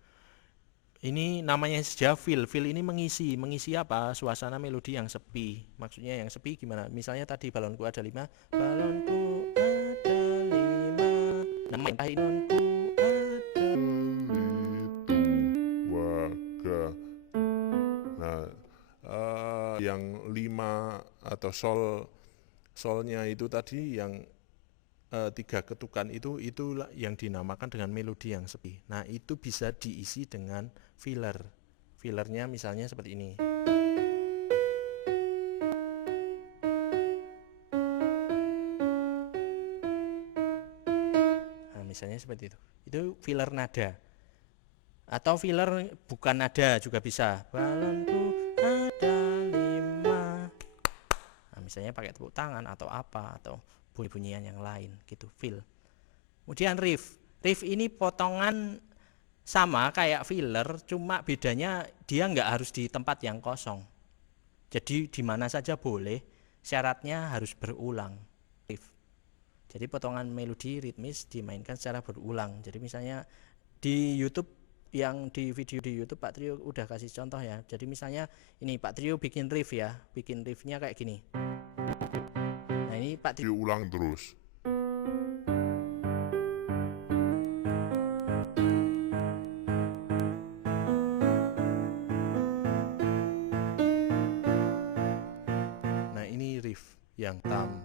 Ini namanya saja feel ini mengisi apa, suasana melodi yang sepi. Maksudnya yang sepi gimana, misalnya tadi balonku ada 5, balonku ada 5, nah balonku ada waga. Nah, yang 5 atau solnya itu tadi yang 3 ketukan itu yang dinamakan dengan melodi yang sepi. Nah, itu bisa diisi dengan filler. Fillernya misalnya seperti ini. Nah, misalnya seperti itu. Itu filler nada. Atau filler bukan nada juga bisa. Balonku ada 5. Nah, misalnya pakai tepuk tangan atau apa, atau bunyi-bunyian yang lain gitu, feel. Kemudian riff ini potongan sama kayak filler, cuma bedanya dia nggak harus di tempat yang kosong, jadi di mana saja boleh, syaratnya harus berulang. Riff jadi potongan melodi ritmis dimainkan secara berulang. Jadi misalnya di YouTube, yang di video di YouTube Pak Trio udah kasih contoh ya. Jadi misalnya ini Pak Trio bikin riff ya, bikin riffnya kayak gini. Nah ini Pak Trio Diulang terus. Nah ini riff yang tam.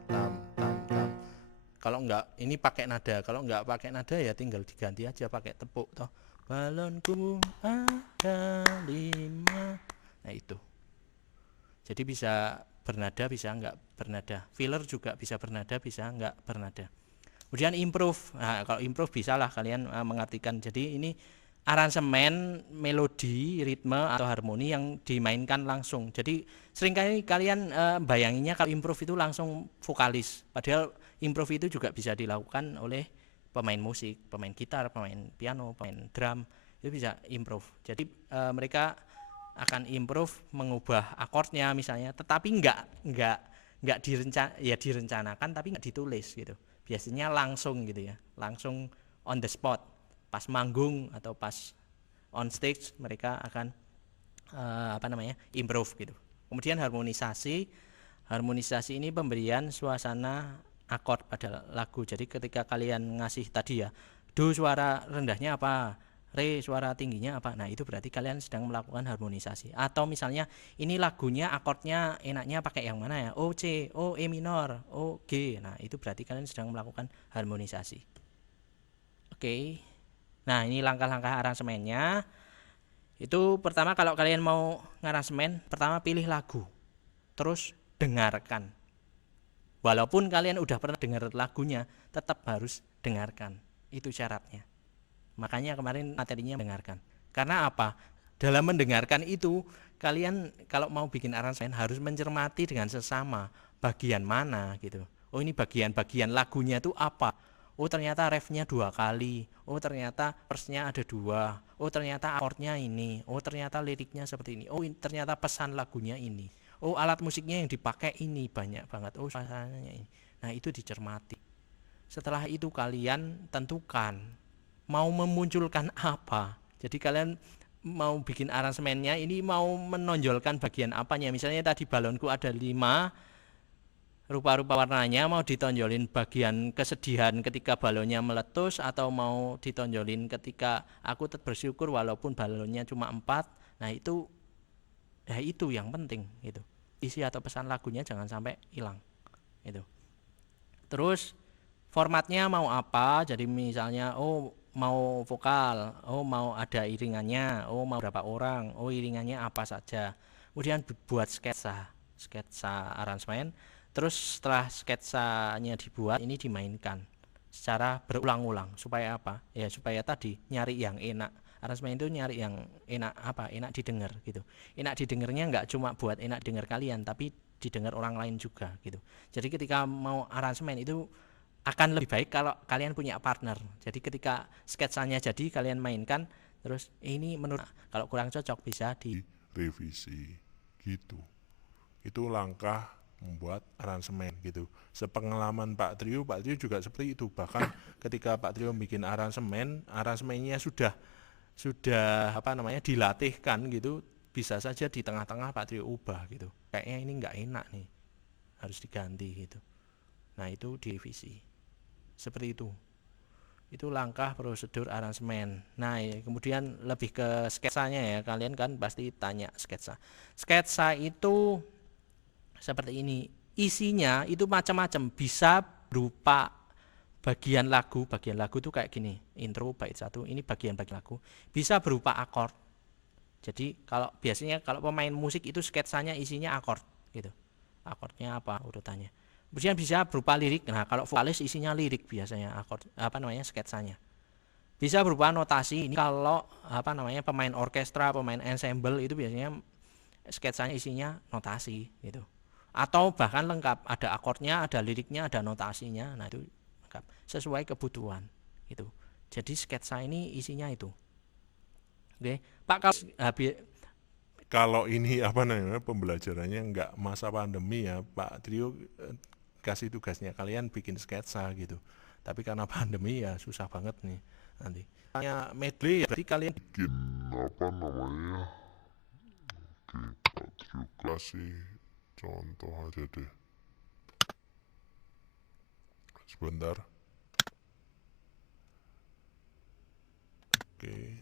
Kalau enggak ini pakai nada, kalau enggak pakai nada ya tinggal diganti aja pakai tepuk toh. Balonku ada 5. Nah itu. Jadi bisa bernada, bisa enggak bernada. Filler juga bisa bernada, bisa enggak bernada. Kemudian improve. Nah, kalau improve bisa lah kalian mengartikan. Jadi ini aransemen, melodi, ritme atau harmoni yang dimainkan langsung. Jadi seringkali kalian bayanginnya kalau improve itu langsung vokalis. Padahal improve itu juga bisa dilakukan oleh pemain musik, pemain gitar, pemain piano, pemain drum. Itu bisa improve. Jadi mereka akan improve mengubah akordnya misalnya, tetapi enggak direncanakan tapi enggak ditulis gitu. Biasanya langsung gitu ya, langsung on the spot. Pas manggung atau pas on stage mereka akan improve gitu. Kemudian harmonisasi ini pemberian suasana akord pada lagu. Jadi ketika kalian ngasih tadi ya, do suara rendahnya apa, re suara tingginya apa, nah itu berarti kalian sedang melakukan harmonisasi. Atau misalnya ini lagunya akordnya enaknya pakai yang mana ya, O C, O E minor, O G, nah itu berarti kalian sedang melakukan harmonisasi. Oke. Nah ini langkah-langkah aransemennya. Itu pertama kalau kalian mau ngaransemen, pertama pilih lagu, terus dengarkan. Walaupun kalian udah pernah dengar lagunya, tetap harus dengarkan. Itu syaratnya. Makanya kemarin materinya mendengarkan. Karena apa? Dalam mendengarkan itu, kalian kalau mau bikin aransemen harus mencermati dengan sesama bagian mana gitu. Oh ini bagian-bagian lagunya itu apa? Oh ternyata refnya 2 kali. Oh ternyata versnya ada 2. Oh ternyata akordnya ini. Oh ternyata liriknya seperti ini. Oh ternyata pesan lagunya ini. Oh alat musiknya yang dipakai ini banyak banget. Oh suasananya ini. Nah itu dicermati. Setelah itu kalian tentukan mau memunculkan apa. Jadi kalian mau bikin aransemennya ini mau menonjolkan bagian apanya. Misalnya tadi balonku ada 5 rupa-rupa warnanya, mau ditonjolin bagian kesedihan ketika balonnya meletus, atau mau ditonjolin ketika aku bersyukur walaupun balonnya cuma 4. Nah itu ya itu yang penting gitu. Isi atau pesan lagunya jangan sampai hilang gitu. Terus formatnya mau apa? Jadi misalnya mau vokal, mau ada iringannya, mau berapa orang, iringannya apa saja. Kemudian buat sketsa aransemen. Terus setelah sketsanya dibuat, ini dimainkan secara berulang-ulang. Supaya apa? Ya supaya tadi nyari yang enak. Aransemen itu nyari yang enak apa? Enak didengar gitu. Enak didengarnya nggak cuma buat enak dengar kalian, tapi didengar orang lain juga gitu. Jadi ketika mau aransemen itu akan lebih baik kalau kalian punya partner. Jadi ketika sketsanya jadi kalian mainkan, terus ini menurut kalau kurang cocok bisa direvisi gitu. Itu langkah membuat aransemen gitu. Sepengalaman Pak Trio juga seperti itu. Bahkan ketika Pak Trio bikin aransemennya sudah apa namanya dilatihkan gitu, bisa saja di tengah-tengah Pak Trio ubah gitu. Kayaknya ini nggak enak nih, harus diganti gitu. Nah itu direvisi. Seperti itu. Itu langkah prosedur aransemen. Nah kemudian lebih ke sketsanya ya, kalian kan pasti tanya sketsa. Sketsa itu seperti ini, isinya itu macam-macam, bisa berupa bagian lagu itu kayak gini, intro bait 1, ini bagian-bagian lagu, bisa berupa akord. Jadi kalau biasanya kalau pemain musik itu sketsanya isinya akord gitu, akordnya apa urutannya. Kemudian bisa berupa lirik. Nah kalau vokalis isinya lirik biasanya akord apa namanya sketsanya. Bisa berupa notasi. Ini kalau apa namanya pemain orkestra, pemain ensemble itu biasanya sketsanya isinya notasi gitu. Atau bahkan lengkap, ada akordnya, ada liriknya, ada notasinya. Nah itu lengkap sesuai kebutuhan gitu. Jadi sketsa ini isinya itu. Oke, Pak kalau ini apa namanya pembelajarannya nggak masa pandemi ya, Pak Trio kasih tugasnya kalian bikin sketsa gitu. Tapi karena pandemi ya susah banget nih nanti. Hanya medley ya, berarti kalian bikin apa namanya? Oke, Pak Trio kasih contoh aja deh. Sebentar. Oke.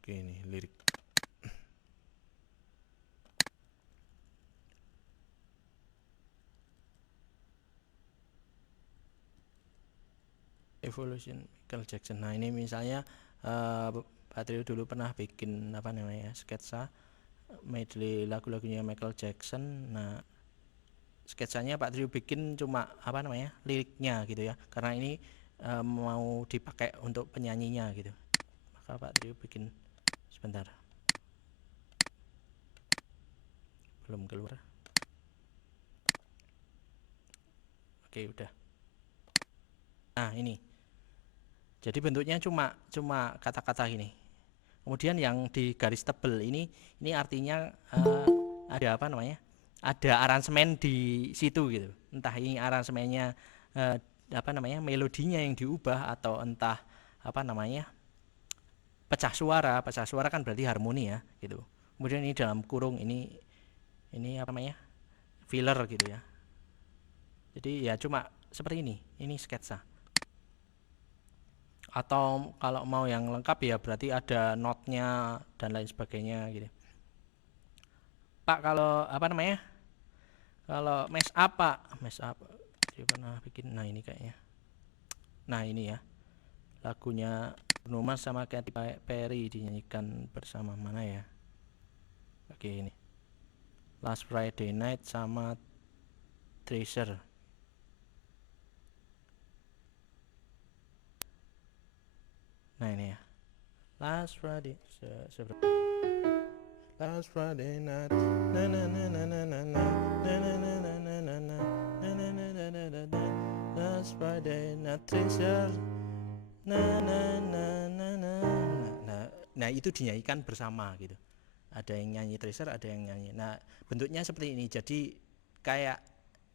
Oke, ini lirik. Evolution Michael Jackson. Nah ini misalnya Pak Trio dulu pernah bikin apa namanya sketsa medley lagu-lagunya Michael Jackson. Nah sketsanya Pak Trio bikin cuma apa namanya liriknya gitu ya, karena ini mau dipakai untuk penyanyinya gitu. Maka Pak Trio bikin, sebentar, belum keluar. Oke udah. Nah ini jadi bentuknya cuma kata-kata gini. Kemudian yang di garis tebel ini artinya ada apa namanya, ada aransemen di situ gitu. Entah ini aransemennya apa namanya melodinya yang diubah, atau entah apa namanya pecah suara kan berarti harmoni ya gitu. Kemudian ini dalam kurung ini apa namanya filler gitu ya. Jadi ya cuma seperti ini sketsa. Atau kalau mau yang lengkap ya berarti ada notnya dan lain sebagainya gitu. Pak kalau apa namanya, kalau mash up dia pernah bikin, nah ini kayaknya, nah ini ya lagunya Bruno Mars sama Katy Perry dinyanyikan bersama, mana ya, oke ini Last Friday Night sama Treasure. Nah ini ya Last Friday Last Friday night na na na na na na na na na na na na na na na na Last Friday night Treasure na na na na na. Nah itu dinyanyikan bersama gitu. Ada yang nyanyi Treasure, ada yang nyanyi. Nah bentuknya seperti ini. Jadi kayak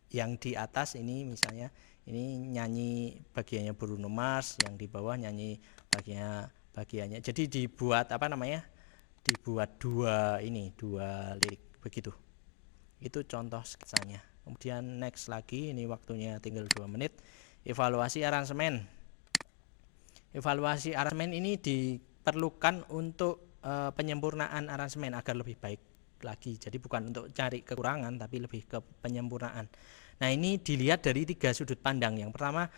yang di atas ini misalnya ini nyanyi bagiannya Bruno Mars, yang di bawah nyanyi bagiannya. Jadi dibuat apa namanya? Dibuat dua lirik begitu. Itu contoh sketsanya. Kemudian next lagi, ini waktunya tinggal 2 menit. Evaluasi aransemen. Evaluasi aransemen ini diperlukan untuk penyempurnaan aransemen agar lebih baik lagi. Jadi bukan untuk cari kekurangan, tapi lebih ke penyempurnaan. Nah ini dilihat dari 3 sudut pandang. Yang pertama,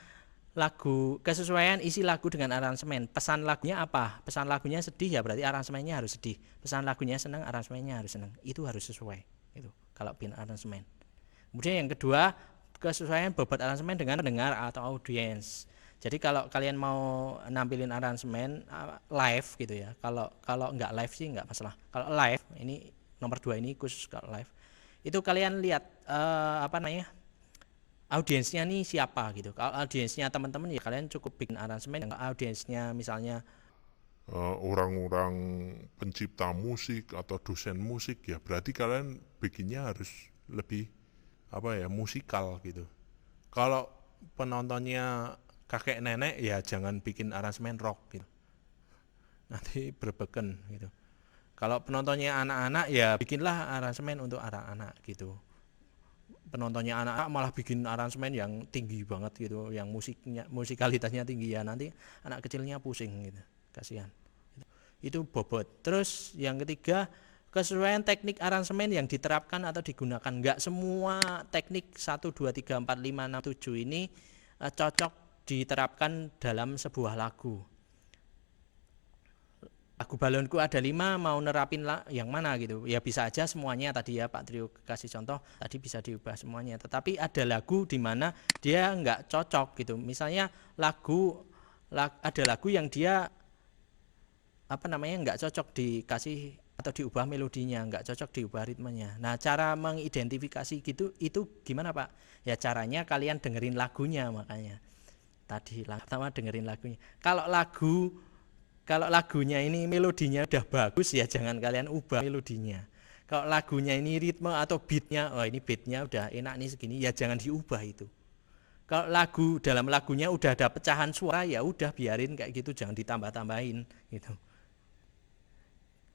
lagu, kesesuaian isi lagu dengan aransemen. Pesan lagunya apa? Pesan lagunya sedih ya berarti aransemennya harus sedih. Pesan lagunya senang, aransemennya harus senang. Itu harus sesuai itu kalau bikin aransemen. Kemudian yang kedua, kesesuaian bobot aransemen dengan pendengar atau audiens. Jadi kalau kalian mau nampilin aransemen live gitu ya. Kalau nggak live sih nggak masalah. Kalau live, ini nomor 2 ini khusus kalau live. Itu kalian lihat apa namanya? Audiensnya nih siapa gitu. Kalau audiensnya teman-teman ya kalian cukup bikin aransemen. Kalau audiensnya misalnya orang-orang pencipta musik atau dosen musik, ya berarti kalian bikinnya harus lebih musikal gitu. Kalau penontonnya kakek nenek, ya jangan bikin aransemen rock gitu, nanti berbeken gitu. Kalau penontonnya anak-anak, ya bikinlah aransemen untuk anak-anak gitu. Penontonnya anak-anak malah bikin aransemen yang tinggi banget gitu, yang musikalitasnya tinggi, ya nanti anak kecilnya pusing gitu, kasihan. Itu bobot. Terus yang ketiga, kesesuaian teknik aransemen yang diterapkan atau digunakan. Enggak semua teknik 1, 2, 3, 4, 5, 6, 7 ini cocok diterapkan dalam sebuah lagu. Lagu balonku ada 5, mau nerapin yang mana gitu, ya bisa aja semuanya tadi ya Pak Trio kasih contoh tadi, bisa diubah semuanya. Tetapi ada lagu di mana dia nggak cocok gitu, misalnya ada lagu yang dia nggak cocok dikasih atau diubah melodinya, nggak cocok diubah ritmenya. Nah, cara mengidentifikasi gitu itu gimana Pak? Ya caranya kalian dengerin lagunya, makanya tadi pertama dengerin lagunya. Kalau lagunya ini melodinya udah bagus, ya jangan kalian ubah melodinya. Kalau lagunya ini ritme atau beatnya, ini beatnya udah enak nih segini, ya jangan diubah itu. Kalau dalam lagunya udah ada pecahan suara, ya udah biarin kayak gitu, jangan ditambah-tambahin gitu.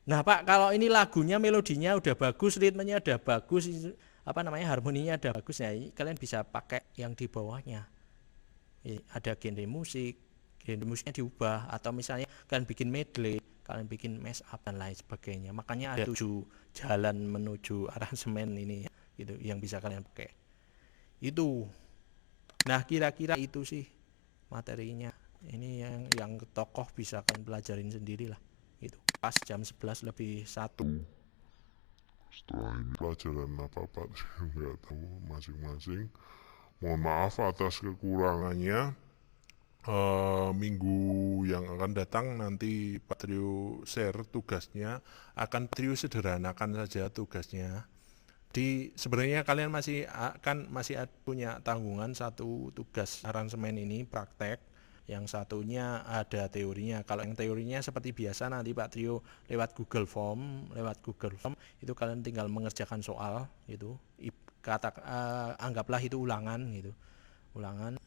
Nah Pak, kalau ini lagunya melodinya udah bagus, ritmenya udah bagus, harmoninya udah bagus, ya kalian bisa pakai yang di bawahnya. Ada genre musiknya diubah, atau misalnya kalian bikin medley, kalian bikin mash up dan lain sebagainya. Makanya ada 7 jalan menuju aransemen ini gitu yang bisa kalian pakai. Itu. Nah, kira-kira itu sih materinya. Ini yang tokoh bisa kalian pelajarin sendiri lah. Gitu. Pas jam 11 lebih 1. Setelah ini pelajaran apa-apa nggak tahu masing-masing. Mohon maaf atas kekurangannya. Minggu yang akan datang nanti Pak Trio share tugasnya, akan Trio sederhanakan saja tugasnya. Sebenarnya kalian masih punya tanggungan 1 tugas aransemen ini praktek, yang satunya ada teorinya. Kalau yang teorinya seperti biasa nanti Pak Trio lewat Google Form itu kalian tinggal mengerjakan soal gitu. Anggaplah itu ulangan gitu, ulangan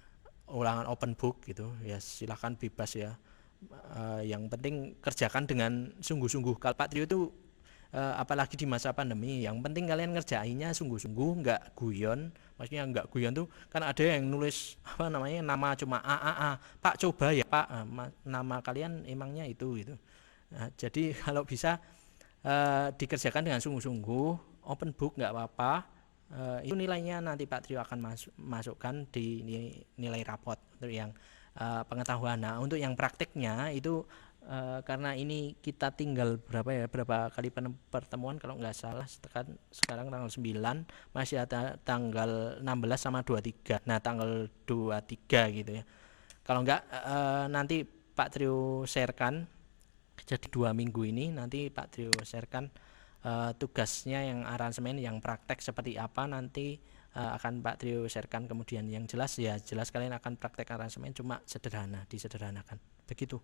open book gitu, ya silahkan bebas ya. Yang penting kerjakan dengan sungguh-sungguh. Kalau Pak Trio itu apalagi di masa pandemi, yang penting kalian ngerjainnya sungguh-sungguh, nggak guyon. Maksudnya nggak guyon tuh kan ada yang nulis nama cuma A. Pak coba ya Pak, nama kalian emangnya itu gitu. Nah, jadi kalau bisa dikerjakan dengan sungguh-sungguh, open book nggak apa-apa. Itu nilainya nanti Pak Trio akan masukkan di nilai rapot untuk yang pengetahuan. Nah, untuk yang prakteknya itu karena ini kita tinggal berapa kali pertemuan kalau nggak salah, sekarang tanggal 9, masih ada tanggal 16 sama 23. Nah, tanggal 23 gitu ya. Kalau nggak nanti Pak Trio sharekan, jadi 2 minggu ini nanti Pak Trio sharekan tugasnya yang aransemen, yang praktek seperti apa nanti akan Pak Trio sharekan. Kemudian yang jelas kalian akan praktek aransemen, cuma disederhanakan begitu.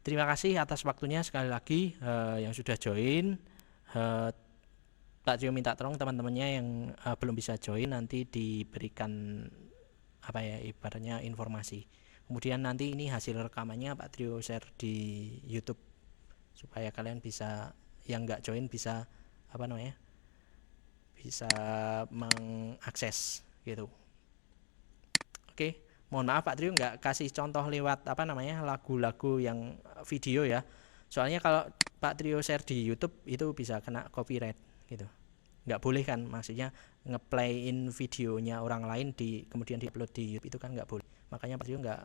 Terima kasih atas waktunya sekali lagi yang sudah join. Pak Trio minta tolong teman-temannya yang belum bisa join nanti diberikan ibaratnya informasi. Kemudian nanti ini hasil rekamannya Pak Trio share di YouTube supaya kalian bisa, yang nggak join bisa bisa mengakses gitu. Oke, mohon maaf Pak Trio nggak kasih contoh lewat lagu-lagu yang video ya. Soalnya kalau Pak Trio share di YouTube itu bisa kena copyright gitu. Nggak boleh kan, maksudnya ngeplayin videonya orang lain kemudian diupload di YouTube itu kan nggak boleh. Makanya Pak Trio nggak